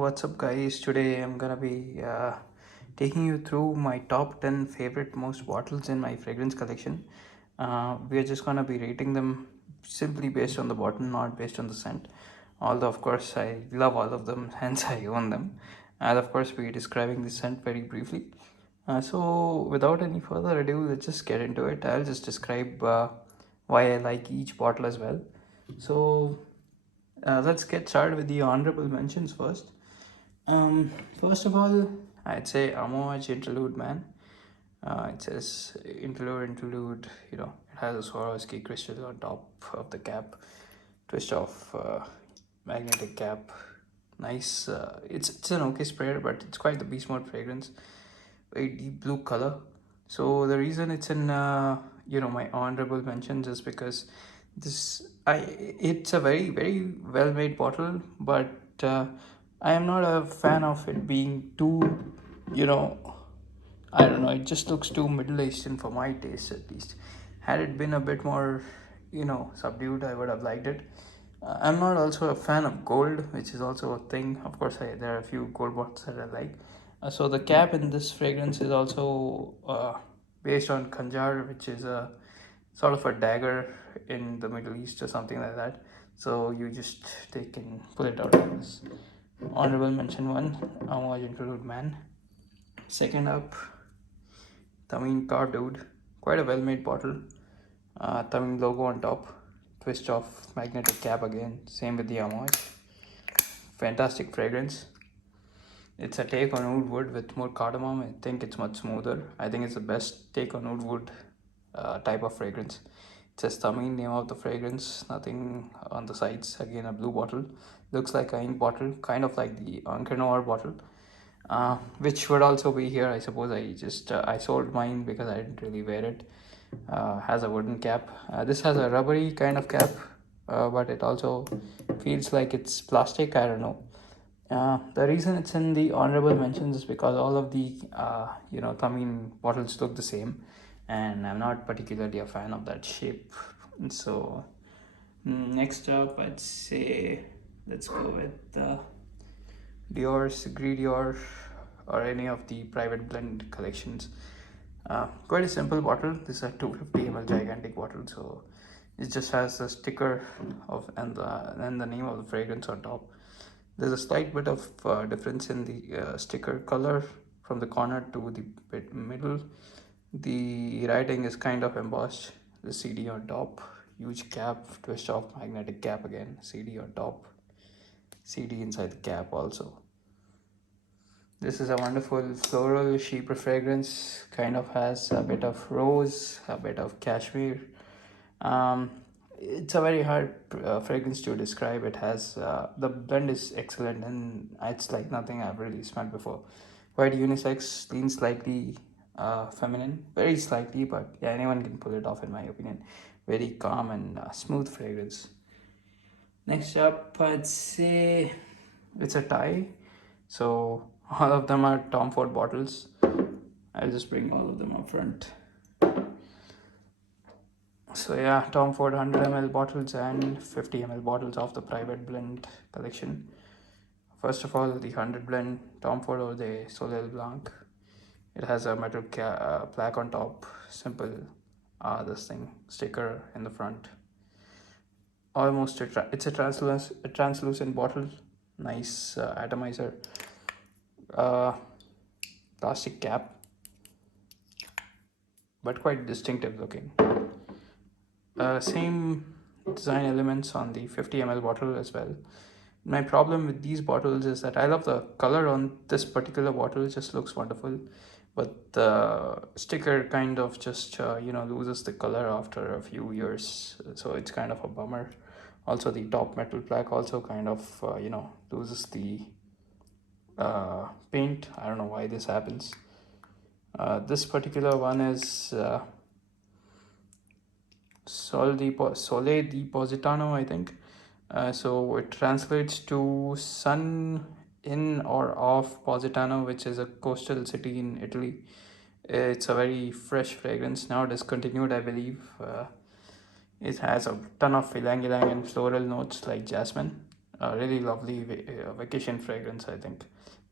What's up, guys? Today I'm gonna be taking you through my top 10 favorite most bottles in my fragrance collection. We are just gonna be rating them simply based on the bottle, not based on the scent. Although, of course, I love all of them, hence I own them. And of course, we're describing the scent very briefly. So, without any further ado, let's just get into it. I'll just describe why I like each bottle as well. So, let's get started with the honorable mentions first. Um, First of all, I'd say Amouage Interlude, man. It says interlude. It has a Swarovski crystal on top of the cap, twist off magnetic cap. Nice. It's an okay sprayer, but it's quite the beast mode fragrance. Very deep blue color. So the reason it's in my honorable mentions is because it's a very well made bottle, but uh, I am not a fan of it being too, you know I don't know, it just looks too middle Eastern for my taste, at least. Had it been a bit more, subdued, I would have liked it. I'm not also a fan of gold, which is also a thing. Of course, there are a few gold bottles that I like. So the cap in this fragrance is also based on Khanjar, which is a sort of a dagger in the Middle East or something like that. So you just take and pull it out like this. Honorable mention one, Amouage Interlude Man. Second up, Tamim Car Dude. Quite a well made bottle. Tamim logo on top. Twist off magnetic cap again. Same with the Amouage. Fantastic fragrance. It's a take on oud wood with more cardamom. I think it's much smoother. I think it's the best take on oud wood type of fragrance. It says Tamim, name of the fragrance, nothing on the sides. Again, a blue bottle. Looks like an ink bottle, kind of like the Anchor Noir bottle, which would also be here. I suppose I sold mine because I didn't really wear it. Has a wooden cap. This has a rubbery kind of cap, but it also feels like it's plastic. I don't know. The reason it's in the honorable mentions is because all of the Tamim bottles look the same, and I'm not particularly a fan of that shape. So next up, I'd say let's go with Dior's Dior or any of the private blend collections. Quite a simple bottle. This is a 250 ml gigantic bottle, so it just has a sticker of and the name of the fragrance on top. There's a slight bit of difference in the sticker color from the corner to the middle. The writing is kind of embossed. The CD on top, huge cap, twist off magnetic cap again. CD on top, CD inside the cap also. This is a wonderful floral sheep fragrance. Kind of has a bit of rose, a bit of cashmere. Um, it's a very hard fragrance to describe. It has the blend is excellent, and it's like nothing I've really smelled before. Quite unisex, leans slightly feminine, very slightly, but yeah, anyone can pull it off in my opinion. Very calm and smooth fragrance. Next up, I'd say it's a tie. So all of them are Tom Ford bottles. I'll just bring all of them up front. So yeah, Tom Ford 100 ml bottles and 50 ml bottles of the private blend collection. First of all, the 100 blend Tom Ford or the Soleil Blanc. It has a metal plaque on top, simple this thing sticker in the front. Almost it's a translucent bottle. Nice atomizer. Uh, Plastic cap, but quite distinctive looking. Same design elements on the 50 ml bottle as well. My problem with these bottles is that I love the color on this particular bottle, it just looks wonderful, but the sticker kind of just loses the color after a few years, so it's kind of a bummer. Also, the top metal plaque also kind of loses the paint. I don't know why this happens. This particular one is Sole di Positano, I think. So it translates to sun in or off Positano, which is a coastal city in Italy. It's a very fresh fragrance, now discontinued, I believe. It has a ton of ylang ylang and floral notes like jasmine. A really lovely vacation fragrance, I think.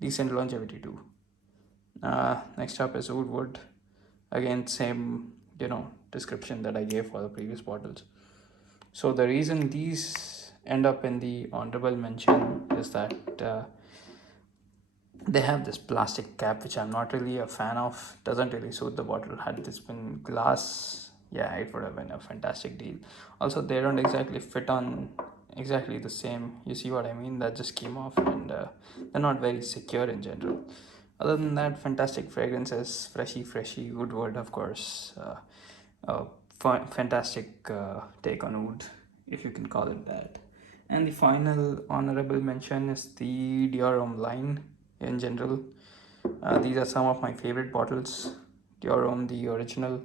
Decent longevity too. Next up is Woodwood. Again, same, description that I gave for the previous bottles. So the reason these end up in the honorable mention is that they have this plastic cap, which I'm not really a fan of. Doesn't really suit the bottle. Had this been glass, yeah, it would have been a fantastic deal. Also, they don't exactly fit on exactly the same. You see what I mean? That just came off, and they're not very secure in general. Other than that, fantastic fragrances, freshy Woodward, of course. Fantastic take on wood, if you can call it that. And the final honorable mention is the Dior line in general. These are some of my favorite bottles. Dior, the original,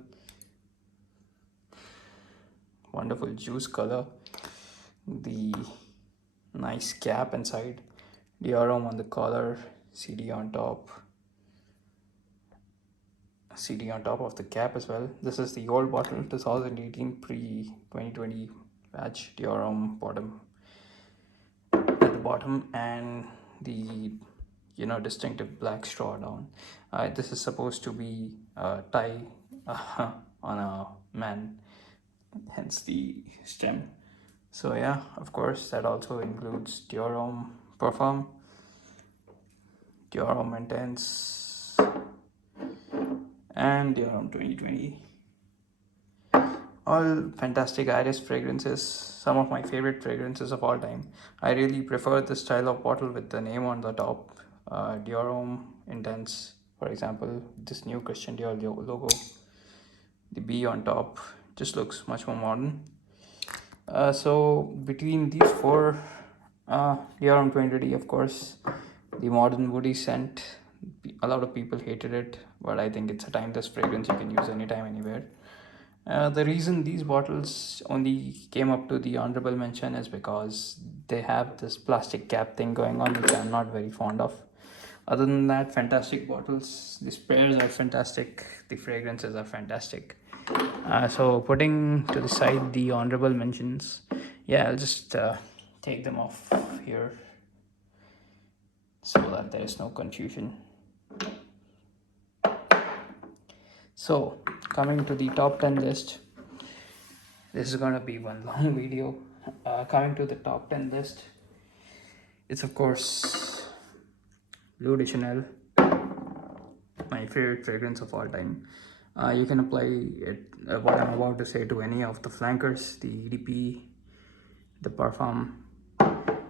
wonderful juice color, the nice cap inside, Dior on the collar, CD on top, CD on top of the cap as well. This is the old bottle, 2018 pre 2020 batch, Dior bottom at the bottom, and the distinctive black straw down. This is supposed to be a tie on a man, hence the stem. So yeah, of course, that also includes Dior Parfum, Dior Intense, and Dior 2020. All fantastic iris fragrances, some of my favorite fragrances of all time. I really prefer the style of bottle with the name on the top. Dior Intense, for example, this new Christian Dior logo, the B on top, just looks much more modern. So between these four, Dior 2020, of course, the modern woody scent. A lot of people hated it, but I think it's a timeless fragrance you can use anytime, anywhere. The reason these bottles only came up to the honorable mention is because they have this plastic cap thing going on, which I'm not very fond of. Other than that, fantastic bottles. The spares are fantastic. The fragrances are fantastic. So putting to the side the honorable mentions, yeah, I'll just take them off here so that there is no confusion. So coming to the top 10 list, this is gonna be one long video. Coming to the top 10 list, it's of course Blue de Chanel, my favorite fragrance of all time. You can apply it, what I'm about to say, to any of the flankers, the EDP, the Parfum.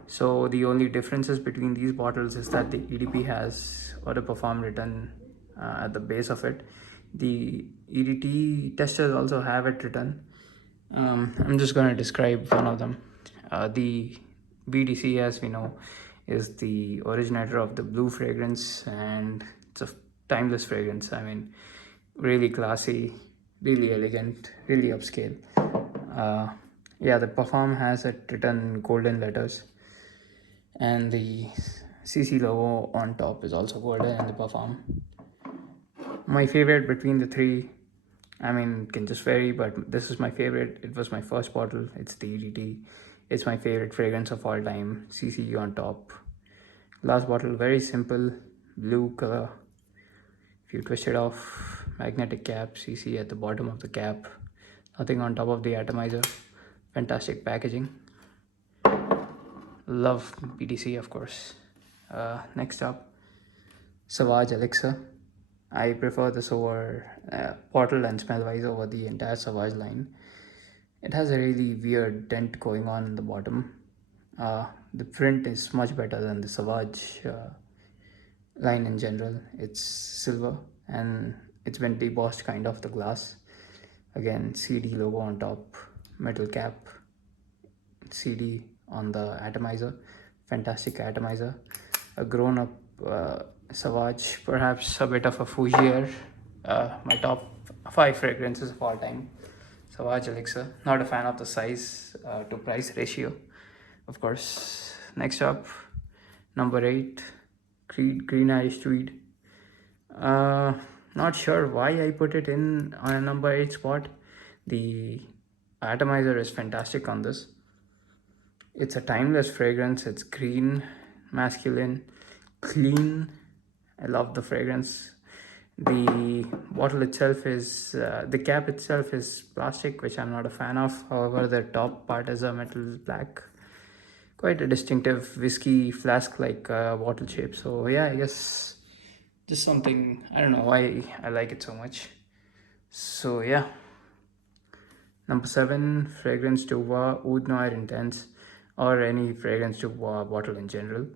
So the only differences between these bottles is that the EDP has Eau de Parfum written at the base of it. The EDT testers also have it written. I'm just going to describe one of them. The BDC, as we know, is the originator of the blue fragrance, and it's a timeless fragrance. I mean, really classy, really elegant, really upscale. Yeah, the Parfum has it written in golden letters, and the CC logo on top is also golden in the Parfum. My favorite between the three, I mean, it can just vary, but this is my favorite. It was my first bottle. It's the EDT. It's my favorite fragrance of all time. CC on top. Last bottle, very simple, blue color. If you twist it off, magnetic cap, CC at the bottom of the cap. Nothing on top of the atomizer. Fantastic packaging. Love BTC, of course. Next up, Sauvage Elixir. I prefer this over bottle and smell wise over the entire Sauvage line. It has a really weird dent going on in the bottom. The print is much better than the Sauvage line in general. It's silver and it's been debossed kind of the glass. Again, CD logo on top, metal cap, CD on the atomizer. Fantastic atomizer. A grown up Sauvage, perhaps a bit of a Fougere. My top 5 fragrances of all time. Sauvage Elixir. Not a fan of the size to price ratio, of course. Next up, number 8, Green Irish Tweed. Not sure why I put it in on a number 8 spot. The atomizer is fantastic on this. It's a timeless fragrance. It's green, masculine, clean. I love the fragrance. The bottle itself is, the cap itself is plastic, which I'm not a fan of. However, the top part is a metal black. Quite a distinctive whiskey flask like bottle shape. So, yeah, I guess just something, I don't know why I like it so much. So, yeah. Number seven, fragrance Tuva, Oud Noir Intense, or any fragrance Tuva bottle in general.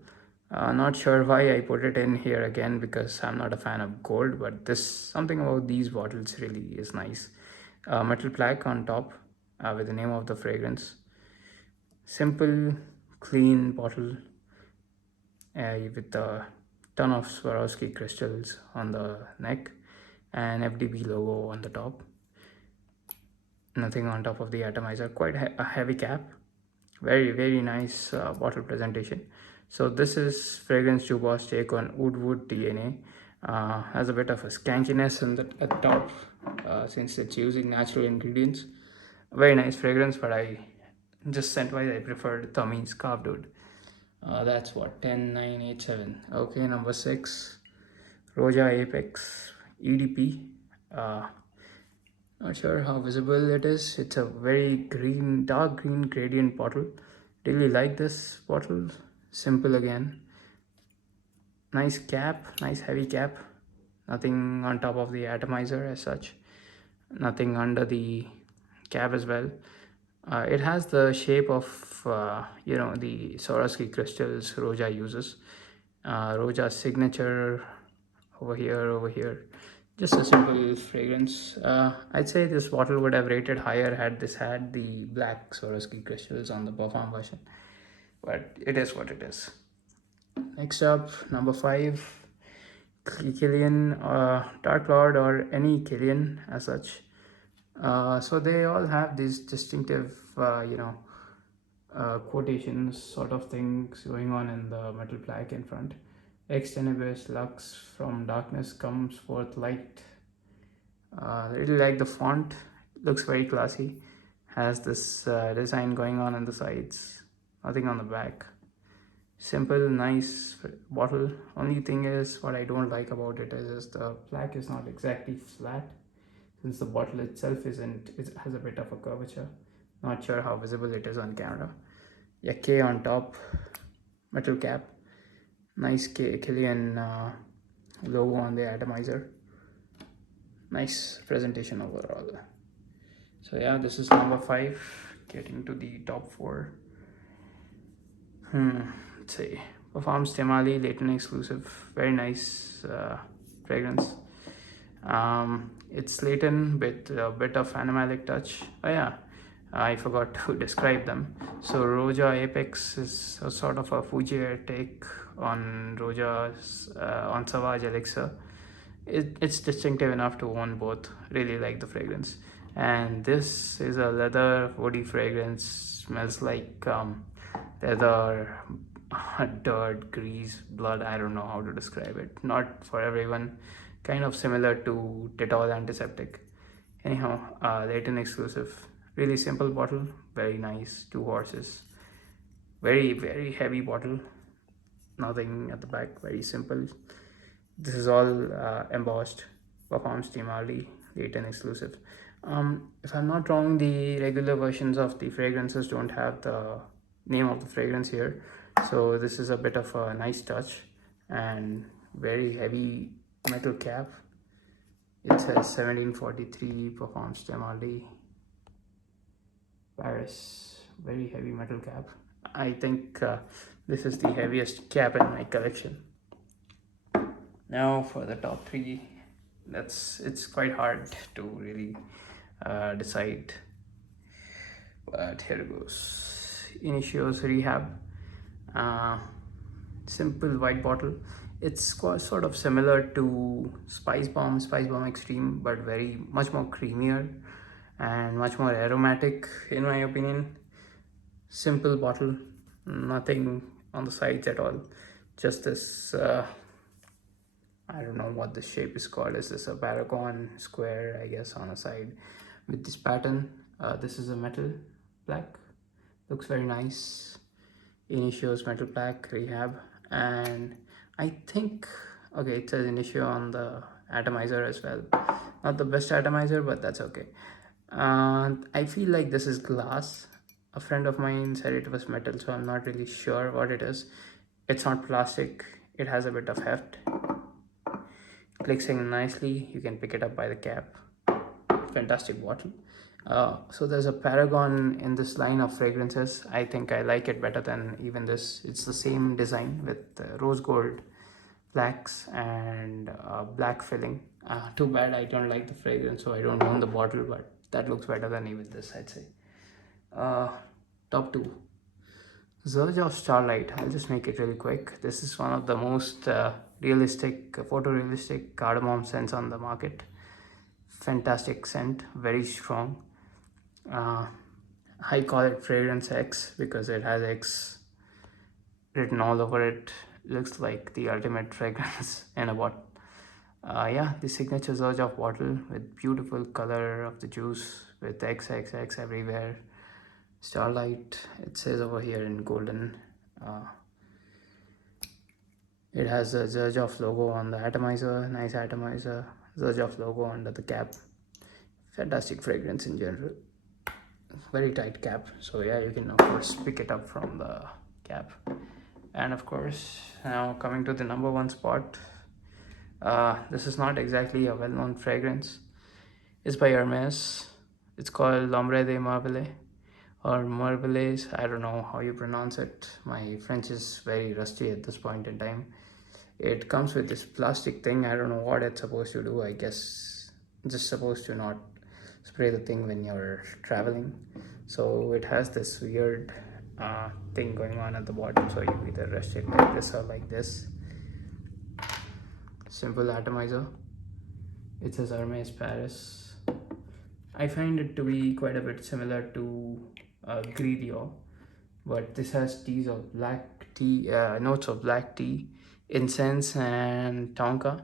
Not sure why I put it in here again because I'm not a fan of gold, but this something about these bottles really is nice. Metal plaque on top with the name of the fragrance. Simple, clean bottle with a ton of Swarovski crystals on the neck and FDB logo on the top. Nothing on top of the atomizer. Quite a heavy cap. Very nice bottle presentation. So this is fragrance Jubos take on Woodwood DNA. Has a bit of a skankiness at the top since it's using natural ingredients. Very nice fragrance, but I just scent wise I preferred Tommy's Carved Wood. That's what 10987. Okay, number six, Roja Apex EDP. Not sure how visible it is. It's a very green, dark green gradient bottle. Really like this bottle. Simple again. Nice cap, nice heavy cap. Nothing on top of the atomizer as such. Nothing under the cap as well. It has the shape of, the Swarovski crystals Roja uses. Roja's signature over here. Just a simple fragrance. I'd say this bottle would have rated higher had this had the black Swarovski crystals on the perform version. But it is what it is. Next up, number five, Killian, Dark Lord, or any Killian as such. So they all have these distinctive, quotations sort of things going on in the metal plaque in front. Ex tenebris lux, from darkness comes forth light. I really like the font, looks very classy. Has this design going on the sides, nothing on the back. Simple, nice bottle. Only thing is, what I don't like about it is the plaque is not exactly flat, since the bottle itself isn't. It has a bit of a curvature. Not sure how visible it is on camera. Yeah, K on top, metal cap. Nice Killian logo on the atomizer. Nice presentation overall. So yeah, this is number five. Getting to the top four. Let's see. Performs Temali Leighton exclusive. Very nice fragrance. It's Leighton with a bit of animalic touch. Oh yeah, I forgot to describe them. So Roja Apex is a sort of a Fujier take on Roja's on Savage Elixir. It's distinctive enough to own both. Really like the fragrance. And this is a leather woody fragrance. Smells like leather, dirt, grease, blood. I don't know how to describe it. Not for everyone. Kind of similar to Dettol antiseptic. Anyhow, Leighton exclusive. Really simple bottle. Very nice. Two horses. Very heavy bottle. Nothing at the back. Very simple. This is all embossed. Performs Team Harley, Leighton exclusive. If I'm not wrong, the regular versions of the fragrances don't have the name of the fragrance here. So this is a bit of a nice touch and very heavy metal cap. It says 1743, performs Team Harley, Paris. Very heavy metal cap. I think this is the heaviest cap in my collection. Now for the top three, it's quite hard to really decide, but here it goes. Initio's Rehab, uh, simple white bottle. It's sort of similar to Spice Bomb Extreme, but very much more creamier and much more aromatic in my opinion. Simple bottle, nothing on the sides at all. Just this. I don't know what the shape is called. Is this a paragon square, I guess, on a side with this pattern? This is a metal black. Looks very nice. Initio's Metal Black Rehab, and I think, okay, it says Initio on the atomizer as well. Not the best atomizer, but that's okay. I feel like this is glass. A friend of mine said it was metal, so I'm not really sure what it is. It's not plastic, it has a bit of heft. Clicks in nicely, you can pick it up by the cap. Fantastic bottle. So there's a Paragon in this line of fragrances. I think I like it better than even this. It's the same design with rose gold blacks and black filling. Too bad I don't like the fragrance, so I don't own the bottle, but that looks better than even this, I'd say. uh, Top two, Surge of Starlight. I'll just make it really quick. This is one of the most realistic, photorealistic cardamom scents on the market. Fantastic scent, very strong. uh, I call it fragrance X because it has X written all over it. Looks like the ultimate fragrance in a bottle. Yeah, the signature Surge of bottle with beautiful color of the juice with XXX everywhere. Starlight, it says over here in golden. Uh, it has a Zerjoff logo on the atomizer, nice atomizer, Zerjoff logo under the cap. Fantastic fragrance in general. Very tight cap, so yeah, you can of course pick it up from the cap. And of course, now coming to the number one spot. This is not exactly a well-known fragrance. It's by Hermes. It's called L'Ombre de Marveille or Marvelais. I don't know how you pronounce it. My French is very rusty at this point in time. It comes with this plastic thing. I don't know what it's supposed to do. I guess it's just supposed to not spray the thing when you're traveling. So it has this weird thing going on at the bottom. So you either rest it like this or like this. Simple atomizer. It says Hermes Paris. I find it to be quite a bit similar to Gridio, but this has notes of black tea, incense, and tonka.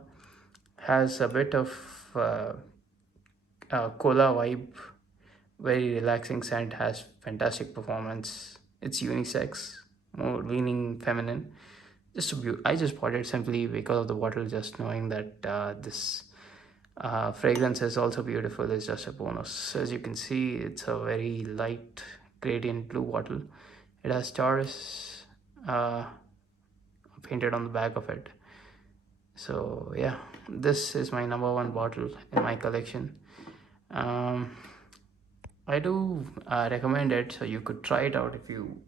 Has a bit of cola vibe. Very relaxing scent. Has fantastic performance. It's unisex, more leaning feminine. I just bought it simply because of the bottle. Just knowing that this fragrance is also beautiful is just a bonus. As you can see, it's a very light gradient blue bottle. It has stars uh, painted on the back of it. So yeah, this is my number one bottle in my collection. I do recommend it, so you could try it out if you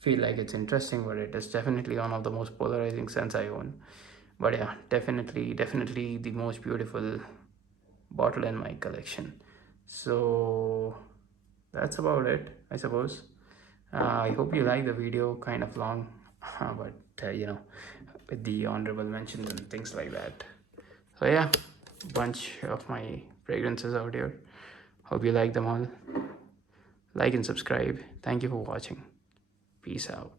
feel like it's interesting, but it is definitely one of the most polarizing scents I own. But yeah, definitely the most beautiful bottle in my collection. So that's about it, I suppose. I hope you like the video, kind of long, but with the honorable mentions and things like that. So yeah, bunch of my fragrances out here. Hope you like them all. Like and subscribe. Thank you for watching. Peace out.